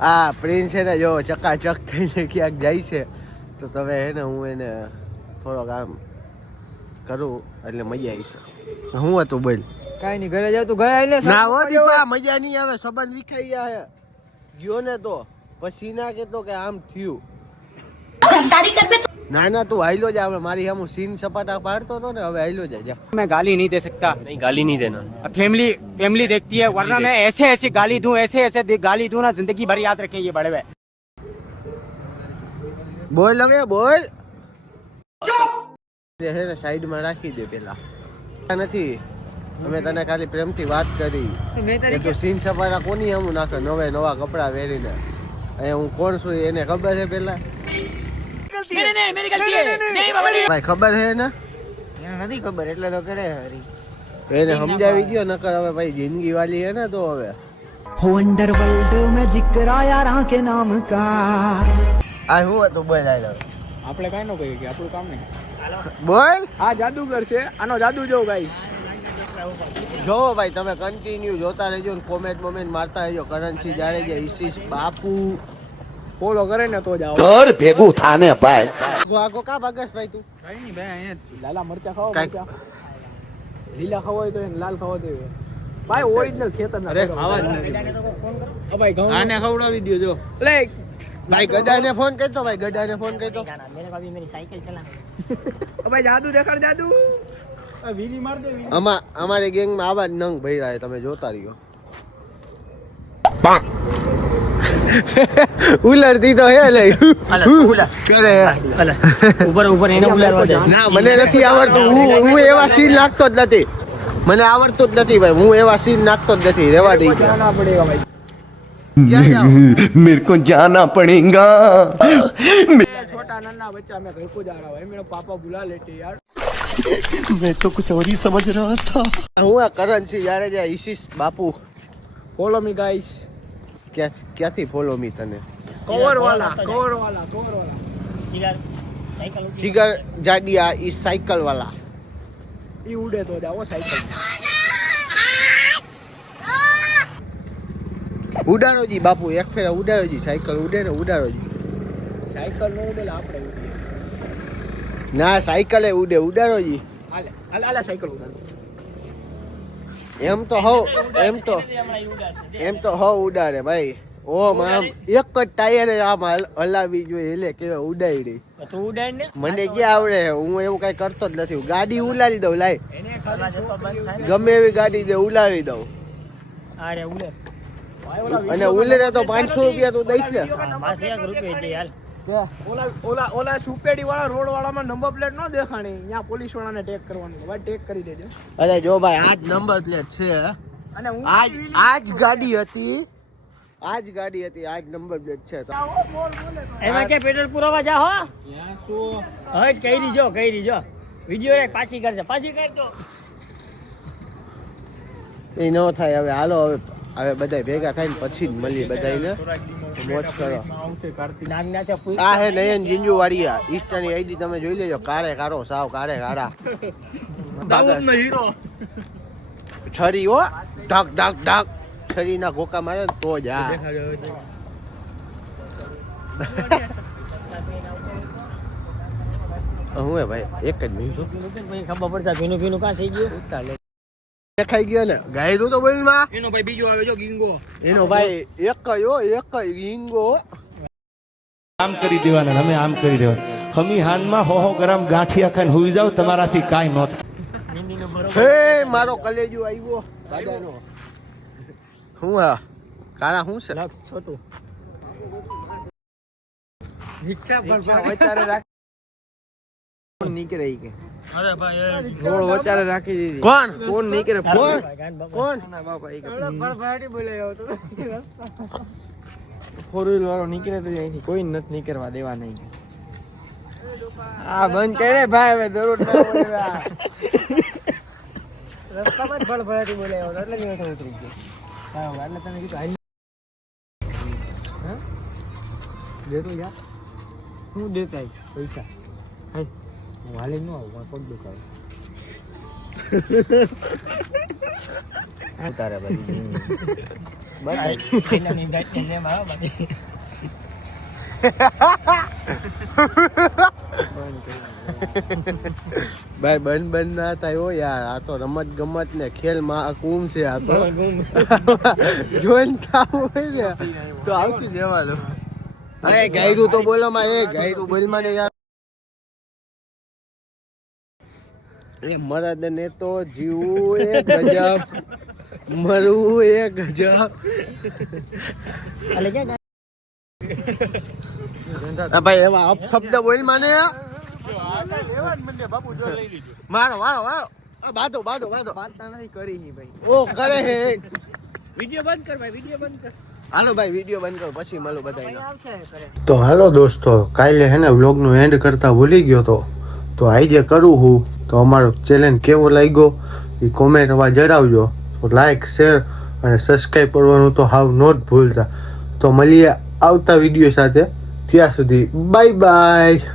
આ પ્રિન્સ છે ને જો ચકાચક થઈને ક્યાંક જાય છે તો તમે હે ને હું એને થોડોક આમ કરું એટલે મજા આવી છે. હું હતું બોલ. કાઈ નહીં, ઘરે જાવ તું ઘરે આવીને ના હો દીપા, મજા નહીં આવે, સંબંધ વિખાઈ ગયા હે. ગયો ને તો પછી ના કેતો કે આમ થયું. ના ના તું હાઈલો જા, હવે મારી સામું સીન સપાટા પાડતો હતો ને, હવે હાઈલો જા. मैं गाली नहीं दे सकता, नहीं गाली नहीं देना. फैमिली देखती है, वरना मैं ऐसे ऐसे गाली दूं, ऐसे गाली दूं ना, जिंदगी भर याद रखें ये बड़े हुए. બોલ હવે બોલ. હે ને સાઈડ માં રાખી દે પેલા. નથી અમે તને ખાલી પ્રેમથી વાત કરી કે તું સીન સપાટા કોની સામું નાખે નવા કપડા પહેરીને. અહીંયા હું કોણ છું એને ખબર છે પેલા? ભાઈ ખબર છે ને? નથી ખબર એટલે તો કરે હરી. એને સમજાવી ગયો નકર હવે ભાઈ જિંદગી વાલી હે ને તો હવે हो अंडरवर्ल्ड में जिक्र आया राह के नाम का. આ હું હતું બોલ. આપણે કાઈ નો કહીએ કે આપણું કામ નહીં. બોલ. આ જાદુગર છે, આનો જાદુ જો ગાઈસ. જોવો ભાઈ તમે કન્ટિન્યુ જોતા રહેજો ને કોમેન્ટ મારતા રહેજો. કરણસિંહ જાડેજા, ઈશિષ બાપુ ફોલો કરે ને તો જ આવો. ઘર ભેગું થાને ભાઈ. આગો કા ભાગસ ભાઈ તું? કઈ નહીં ભાઈ, અહીંયા લાલા મરચા ખાઓ, કાંઈક. મરચા લીલા ખાવા હોય તો એને લાલ ખાવા દે ભાઈ. ઓરિજિનલ ખેતરના અરે ખાવા જ નથી. ભાઈ ઘઉં આને ખવડાવી દયો જો. લે ભાઈ ગડાને ફોન કરતો, ભાઈ ગડાને ફોન કરતો. ભાઈ જાદુ દેખાડ, જાદુ. વીરી માર દે વીરી. અમારી ગેંગમાં આવા જ નંગ ભર્યા છે, તમે જોતા રહ્યો. ઉલરતી તો હે લઈ કરે ऊपर એને ઉલારવા દે. ના મને નથી આવડતું. હું એવા સીન નાખતો જ નથી, મને આવડતું જ નથી ભાઈ. હું એવા સીન નાખતો જ નથી, રેવા દઈ. ના પડેગા ભાઈ. मेरे को जाना पड़ेगा. छोटा नन्ना बच्चा मैं घर को जा रहा हूँ, मेरा पापा बुला लेते यार. मैं तो कुछ और ही समझ रहा था. હું આ કરણસિંહ જાડેજા, ઈશિષ બાપુ. Follow me guys. ક્યાંથી ફોલો મી તને? કવર વાલા. જીગર જાડિયા ઈ સાયકલ વાલા. ઈ ઉડે તો જાઓ સાયકલ. ઉડાડોજી બાપુ, એક ફેરા ઉડાડોજી. સાયકલ ઉડે ને ઉડાડોજી. સાયકલ નો ઉડે આપણે ઉડીએ. ના સાયકલે ઉડે, ઉડાડોજી. હાલે હાલે સાયકલ ઉડાડો. એમ તો ઉડાડે ભાઈ. ઓમ આમ એક જ ટાયરે આમ હલાવી જોઈએ એટલે કેવા ઉડાડી. તું ઉડાડ ને. મને ક્યાં આવડે, હું એવું કઈ કરતો જ નથી. ગાડી ઉલાડી દઉં, લાય ગમે એવી ગાડી દે ઉલાડી દઉં. અરે ઉલે. અને ઉલરે તો 500 રૂપિયા તું દઈશ ને. માસે 1 રૂપિયો દે યાર. ઓલા સુપેડી વાળા રોડ વાળામાં નંબર પ્લેટ નો દેખાણી, ત્યાં પોલીસ વાળાને ટેગ કરવાનું. ભાઈ ટેગ કરી દેજો. અરે જો ભાઈ આ જ નંબર પ્લેટ છે અને હું આજ ગાડી હતી, આ જ નંબર પ્લેટ છે. એમાં કે પેટ્રોલ પુરાવા જા હો. હટ કઈ રીજો વિડિયો એક પાછી કરશે, પાછી કરજો. એ ન થાય હવે. હાલો હવે બધા ભેગા થઈને પછી જ મળી બધાને મોજ કરો. આ હે નયન જીંજુ વાળિયા, ઈસ્ટાની આઈડી તમે જોઈ લેજો. કાળે કાળો સાવ કાળે કાળા છરી હો, ઢક ઢક ઢક છરી ના ઘોકા મારે તો જ. હું હે ભાઈ એક જ મિનિટ ખબર પડશે ભીનું કાં થઈ ગયું. દેખાઈ ગયો ને ગાયરું તો બોલ માં. એનો ભાઈ બીજો આવે જો ગીંગો. એનો ભાઈ એક જ ગીંગો. આમ કરી દેવાના, અમે આમ કરી દેવાના. હમી હાનમાં 100 ગ્રામ ગાંઠિયા ખાઈને હુઈ જાવ, તમારાથી કાંઈ ન થાય. હે મારો કલેજો આવ્યો દાદાનો. હું હા કાળા હું છે છોટું રિક્ષા પર વચારે રાખ નીકળે કે. અરે ભાઈ રોડ વચારે રાખી દીધી. કોણ નીકળે? કોણ ના બાપા એક ફરફરાટી બોલાયો તો. ફોર વ્હીલ વાળો નીકળે તો અહીંથી કોઈ નથી નીકળવા દેવા નહીં. આ બંધ કરે ભાઈ, હવે દરરોજ ના બોલવા. રસ્તામાં જ ફરફરાટી બોલાયો એટલે મેં ઉતરી ગયો. હા એટલે તમે કીધું દેતો યાર. હું દેતા પૈસા હું હાલે ન આવું, પગ દુખાવે. તારે ભાઈ ભાઈ બંધ ના થાય હો યાર, આ તો રમત ગમત ને ખેલ કુંભ છે આ તો. જોઈન થવું હોય ને તો આવતી જવાનું. અરે ગાયરું તો બોલો માં, એ ગાયરું બોલ માં યાર. એ મરદ ને તો જીવવું એ ગજબ, મરવું એ ગજબ. ભાઈ એવા અપશબ્દ બોલ માને. મારો મારો મારો બાદો બાદો બાદો વાર્તા નથી કરી ની ભાઈ. ઓ કરે હે. વિડિયો બંધ કર ભાઈ, વિડિયો બંધ કર. હાલો ભાઈ વિડીયો બંધ કરો પછી મળો બધાને. તો હાલો દોસ્તો, કાલે હે ને વ્લોગનું એન્ડ કરતા ભૂલી ગયો તો આજે કરું હું. તો અમારો ચેલેન્જ કેવો લાગ્યો એ કોમેન્ટમાં જણાવજો. તો લાઈક શેર અને સબસ્ક્રાઈબ કરવાનું તો હાવ નોટ ભૂલતા. તો મળીએ આવતા વિડીયો સાથે. ત્યાં સુધી બાય બાય.